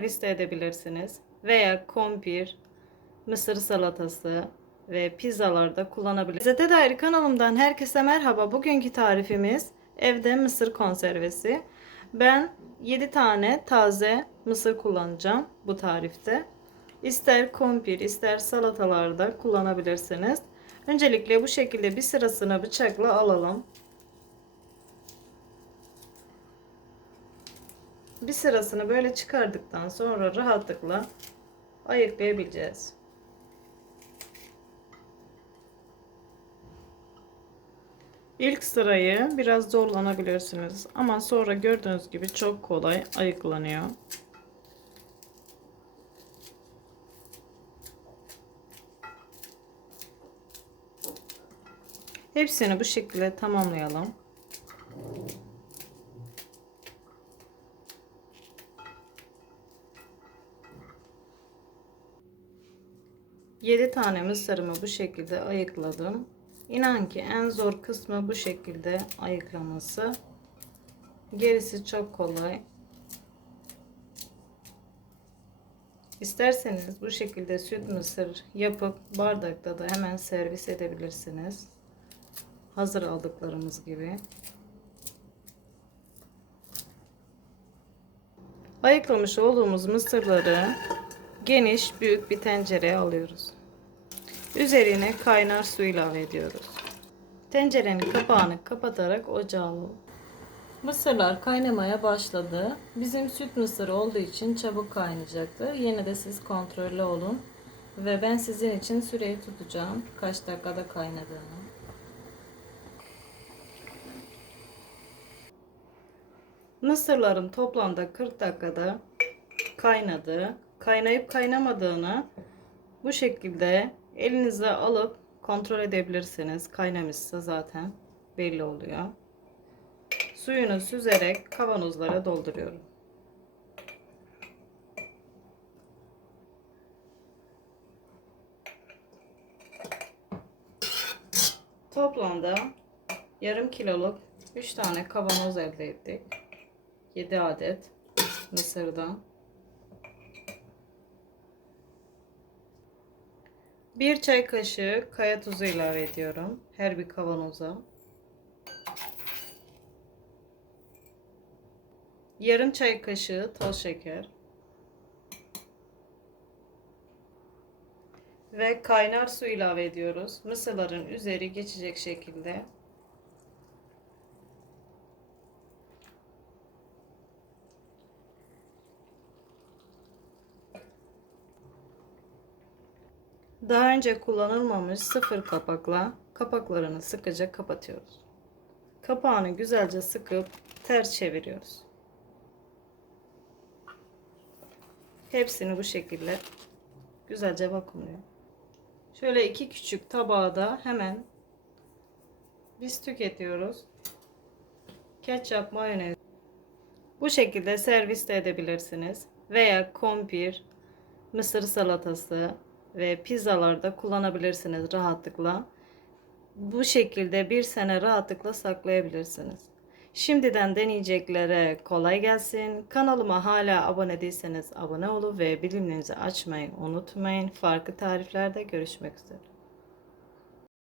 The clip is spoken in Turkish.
de edebilirsiniz. Veya kompir, mısır salatası ve pizzalarda kullanabilirsiniz. Lezzete dair kanalımdan herkese merhaba. Bugünkü tarifimiz evde mısır konservesi. Ben 7 tane taze mısır kullanacağım bu tarifte. İster kompir, ister salatalarda kullanabilirsiniz. Öncelikle bu şekilde bir sırasını bıçakla alalım. Bir sırasını böyle çıkardıktan sonra rahatlıkla ayıklayabileceğiz. İlk sırayı biraz zorlanabilirsiniz ama sonra gördüğünüz gibi çok kolay ayıklanıyor. Hepsini bu şekilde tamamlayalım. Yedi tane mısırımı bu şekilde ayıkladım. İnan ki en zor kısmı bu şekilde ayıklaması. Gerisi çok kolay. İsterseniz bu şekilde süt mısır yapıp bardakta da hemen servis edebilirsiniz. Hazır aldıklarımız gibi. Ayıklamış olduğumuz mısırları geniş büyük bir tencereye alıyoruz. Üzerine kaynar su ilave ediyoruz. Tencerenin kapağını kapatarak ocağa alalım. Mısırlar kaynamaya başladı. Bizim süt mısır olduğu için çabuk kaynayacaktır. Yine de siz kontrollü olun. Ve ben sizin için süreyi tutacağım. Kaç dakikada kaynadığını. Mısırların toplamda 40 dakikada kaynadı. Kaynayıp kaynamadığını bu şekilde elinize alıp kontrol edebilirsiniz. Kaynamışsa zaten belli oluyor. Suyunu süzerek kavanozlara dolduruyorum. Toplamda yarım kiloluk 3 tane kavanoz elde ettik. 7 adet mısırdan. Bir çay kaşığı kaya tuzu ilave ediyorum. Her bir kavanoza. Yarım çay kaşığı toz şeker. Ve kaynar su ilave ediyoruz. Mısırların üzeri geçecek şekilde. Daha önce kullanılmamış sıfır kapakla kapaklarını sıkıca kapatıyoruz. Kapağını güzelce sıkıp ters çeviriyoruz. Hepsini bu şekilde güzelce vakumluyor. Şöyle iki küçük tabağı da hemen biz tüketiyoruz. Ketçap, mayonez. Bu şekilde servis de edebilirsiniz. Veya kompir, mısır salatası, ve pizzalarda kullanabilirsiniz rahatlıkla. Bu şekilde bir sene rahatlıkla saklayabilirsiniz. Şimdiden deneyeceklere kolay gelsin. Kanalıma hala abone değilseniz abone olun ve bilimlerinizi açmayı unutmayın. Farklı tariflerde görüşmek üzere.